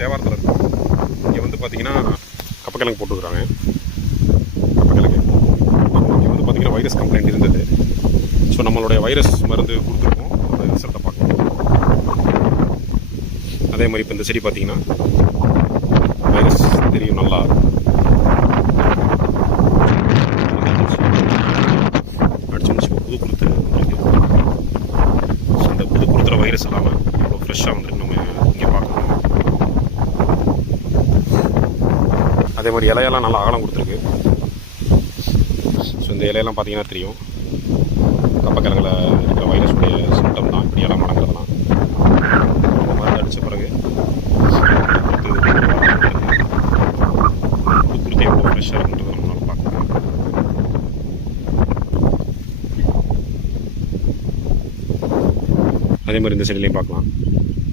தேவாரத்தில் இருக்கும். இங்கே வந்து பார்த்திங்கன்னா கப்பக்கிழங்கு போட்டுக்கிறாங்க. கப்பக்கிழங்கு இங்கே வந்து பார்த்திங்கன்னா வைரஸ் கம்ப்ளைண்ட் இருந்தது. ஸோ நம்மளுடைய வைரஸ் மருந்து கொடுத்துருக்கோம். அந்த ரிசல்ட்டை பார்க்கணும். அதே மாதிரி இப்போ இந்த செடி பார்த்திங்கன்னா வைரஸ் தெரியும் நல்லா. அடிச்சு முடிச்சு புது குருத்து வந்துருக்கு. அந்த புது குருத்தில் வைரஸ் இல்லாமல் எவ்வளோ ஃப்ரெஷ்ஷாக வந்துருக்கு நம்ம இங்கே பார்க்கணும். அதே மாதிரி இலையெல்லாம் நல்லா அகலம் கொடுத்துருக்கு. ஸோ இந்த இலையெல்லாம் பார்த்தீங்கன்னா தெரியும் கப்பக்கிழங்குல இருக்கிற வைரஸுடைய சிம்டம் தான் இப்படி இலை மடங்கிறதுலாம். மருந்து அடித்த பிறகு புது குருத்து எவ்வளோ ஃப்ரெஷ்ஷாக இருக்குன்றது நம்மளால் பார்க்கலாம். அதே மாதிரி இந்த செடிலையும் பார்க்கலாம்.